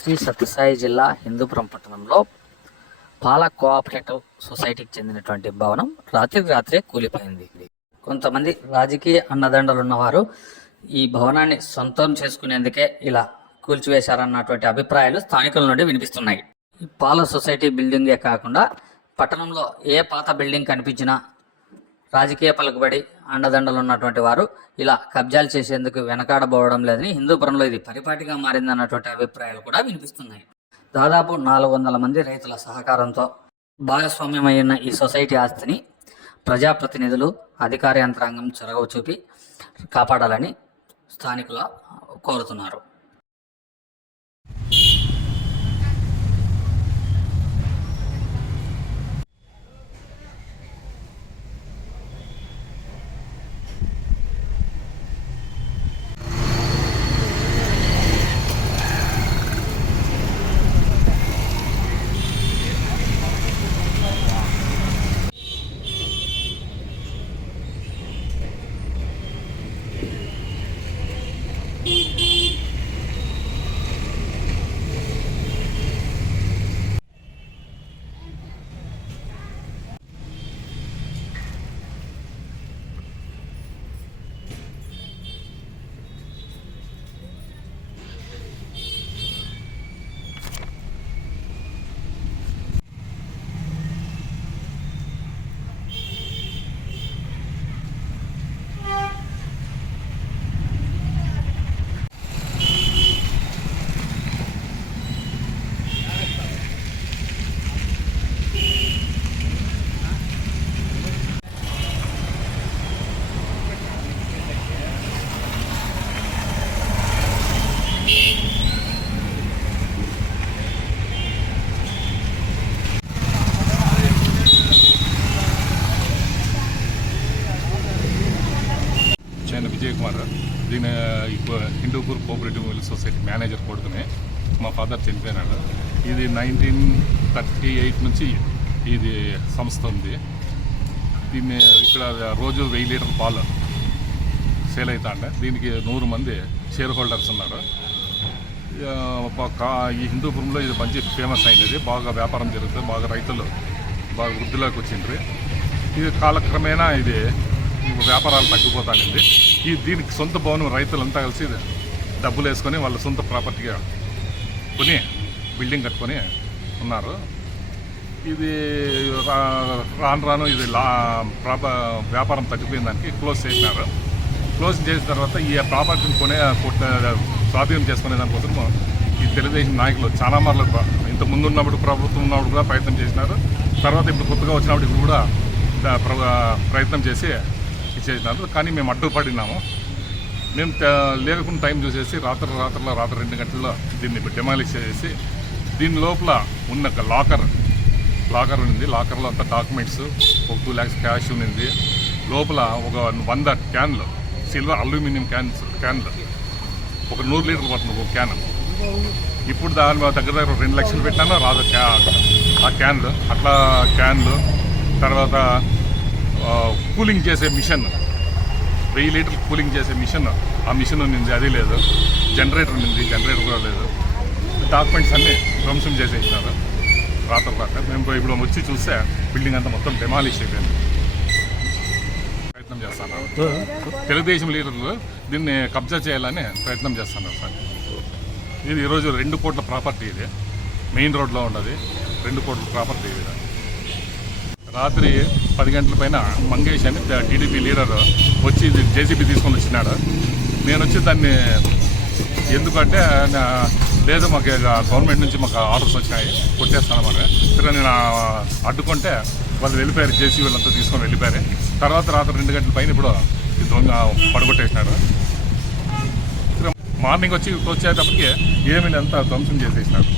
శ్రీ సత్యసాయి జిల్లా హిందూపురం పట్టణంలో పాల కోఆపరేటివ్ సొసైటీకి చెందినటువంటి భవనం రాత్రే కూలిపోయింది. కొంతమంది రాజకీయ అండదండలు ఉన్నవారు ఈ భవనాన్ని సొంతం చేసుకునేందుకే ఇలా కూల్చివేశారన్నటువంటి అభిప్రాయాలు స్థానికుల నుండి వినిపిస్తున్నాయి. ఈ పాల సొసైటీ బిల్డింగే కాకుండా పట్టణంలో ఏ పాత బిల్డింగ్ కనిపించినా రాజకీయ పలుకుబడి అండదండలు ఉన్నటువంటి వారు ఇలా కబ్జాలు చేసేందుకు వెనకాడబోవడం లేదని హిందూపురంలో ఇది పరిపాటిగా మారిందన్నటువంటి అభిప్రాయాలు కూడా వినిపిస్తున్నాయి. దాదాపు 400 మంది రైతుల సహకారంతో భాగస్వామ్యమైన ఈ సొసైటీ ఆస్తిని ప్రజాప్రతినిధులు, అధికార యంత్రాంగం చొరవ చూపి కాపాడాలని స్థానికులు కోరుతున్నారు. విజయ్ కుమార్, దీని Hindupur cooperative mill society manager కొడుకునే. మా ఫాదర్ చనిపోయినాడు. ఇది 1938 నుంచి ఇది సంస్థ ఉంది. దీన్ని ఇక్కడ రోజు 1000 లీటర్ పాలు సేల్ అవుతాండే. దీనికి 100 మంది షేర్ హోల్డర్స్ ఉన్నారు. ఈ హిందూపురంలో ఇది మంచి ఫేమస్ అయినది. బాగా వ్యాపారం జరుగుతుంది. బాగా రైతులు బాగా వృద్ధిలోకి వచ్చిండ్రు. ఇది కాలక్రమేణా ఇది వ్యాపారాలు తగ్గిపోతానింది. దీనికి సొంత భవనం రైతులంతా కలిసి డబ్బులు వేసుకొని వాళ్ళ సొంత ప్రాపర్టీగా కొని బిల్డింగ్ కట్టుకొని ఉన్నారు. ఇది రాను ఇది వ్యాపారం తగ్గిపోయిన దానికి క్లోజ్ చేసినారు. క్లోజ్ చేసిన తర్వాత ఈ ప్రాపర్టీని స్వాధీనం చేసుకునే దానికోసం ఈ తెలుగుదేశం నాయకులు చాలా మార్లు ఇంత ముందు ఉన్నప్పుడు ప్రభుత్వం ఉన్నప్పుడు కూడా ప్రయత్నం చేసినారు. తర్వాత ఇప్పుడు కొత్తగా వచ్చినప్పుడు ఇప్పుడు కూడా ప్రయత్నం చేసి ఇచ్చేసినారు. కానీ మేము అడ్డుపడినాము. మేము లేకుండా టైం చూసేసి రాత్రి 2 గంటల్లో దీన్ని డెమాలిష్ చేసి దీని లోపల ఉన్న లాకర్ ఉంది. లాకర్లో అంతా డాక్యుమెంట్స్, ఒక 2 lakhs క్యాష్ ఉంది. లోపల ఒక 100 క్యాన్లు, సిల్వర్ అల్యూమినియం క్యాన్లు, ఒక 100 లీటర్లు పడుతుంది ఒక క్యాన్. ఇప్పుడు దాని దగ్గర 2 లక్షలు పెట్టినాను రాదు ఆ క్యాన్లు. అట్లా క్యాన్లు, తర్వాత కూలింగ్ చేసే మిషన్, 1000 లీటర్లు కూలింగ్ చేసే మిషన్, ఆ మిషన్ ఉంది, అది లేదు. జనరేటర్ ఉంది, జనరేటర్ కూడా లేదు. డాక్యుమెంట్స్ అన్నీ ధ్వంసం చేసేసినారు రాత్రి. మేము ఇప్పుడు వచ్చి చూస్తే బిల్డింగ్ అంతా మొత్తం డెమాలిష్ అయిపోయింది. ప్రయత్నం చేస్తున్నారు తెలుగుదేశం లీడర్లు దీన్ని కబ్జా చేయాలని ప్రయత్నం చేస్తున్నారు సార్. ఇది ఈరోజు 2 కోట్ల ప్రాపర్టీ. ఇది మెయిన్ రోడ్లో ఉన్నది. 2 కోట్ల ప్రాపర్టీ. ఇది రాత్రి 10 గంటల పైన మంగేష్ అని టీడీపీ లీడర్ వచ్చి జేసీబీ తీసుకొని వచ్చినాడు. నేను వచ్చి దాన్ని ఎందుకంటే లేదు మాకు గవర్నమెంట్ నుంచి మాకు ఆర్డర్స్ వచ్చినాయి కొట్టేస్తానమని సరే నేను అడ్డుకుంటే వాళ్ళు వెళ్ళిపోయారు. జేసీబీ వాళ్ళంతా తీసుకొని వెళ్ళిపోయారు. తర్వాత రాత్రి 2 గంటల పైన ఇప్పుడు దొంగ పడగొట్టేసినాడు. మార్నింగ్ వచ్చేటప్పటికి ఏమీ అంతా ధ్వంసం చేసేసినాడు.